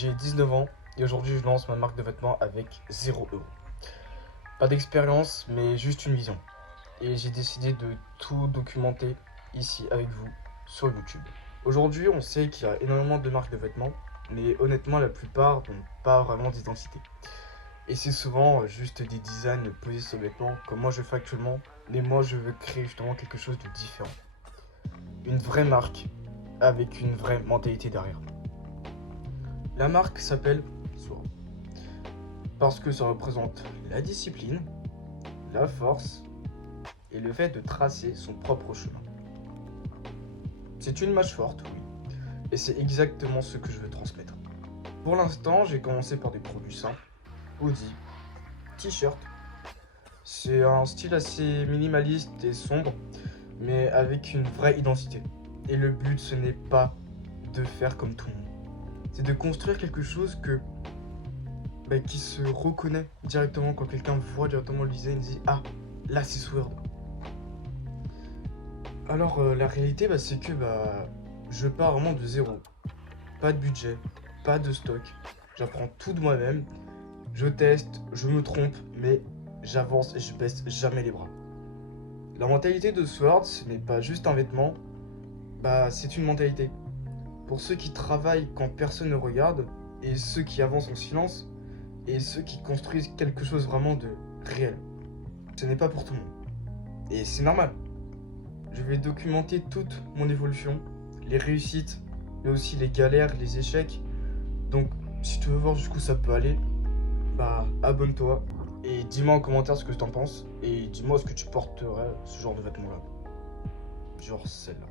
J'ai 19 ans et aujourd'hui je lance ma marque de vêtements avec 0 €. Pas d'expérience mais juste une vision. Et j'ai décidé de tout documenter ici avec vous sur YouTube. Aujourd'hui on sait qu'il y a énormément de marques de vêtements, mais honnêtement la plupart n'ont pas vraiment d'identité. Et c'est souvent juste des designs posés sur le vêtement comme moi je fais actuellement, mais moi je veux créer justement quelque chose de différent. Une vraie marque avec une vraie mentalité derrière. La marque s'appelle Sword parce que ça représente la discipline, la force et le fait de tracer son propre chemin. C'est une image forte, oui, et c'est exactement ce que je veux transmettre. Pour l'instant, j'ai commencé par des produits simples, hoodies, t-shirts. C'est un style assez minimaliste et sombre, mais avec une vraie identité. Et le but, ce n'est pas de faire comme tout le monde. C'est de construire quelque chose qui se reconnaît directement quand quelqu'un voit directement le design et dit « Ah, là c'est Sword ». Alors la réalité, c'est que je pars vraiment de zéro. Pas de budget, pas de stock. J'apprends tout de moi-même. Je teste, je me trompe, mais j'avance et je baisse jamais les bras. La mentalité de Sword, ce n'est pas juste un vêtement, c'est une mentalité. Pour ceux qui travaillent quand personne ne regarde, et ceux qui avancent en silence, et ceux qui construisent quelque chose vraiment de réel. Ce n'est pas pour tout le monde. Et c'est normal. Je vais documenter toute mon évolution, les réussites, mais aussi les galères, les échecs. Donc, si tu veux voir jusqu'où ça peut aller, abonne-toi et dis-moi en commentaire ce que tu en penses et dis-moi ce que tu porterais ce genre de vêtements-là. Genre celle-là.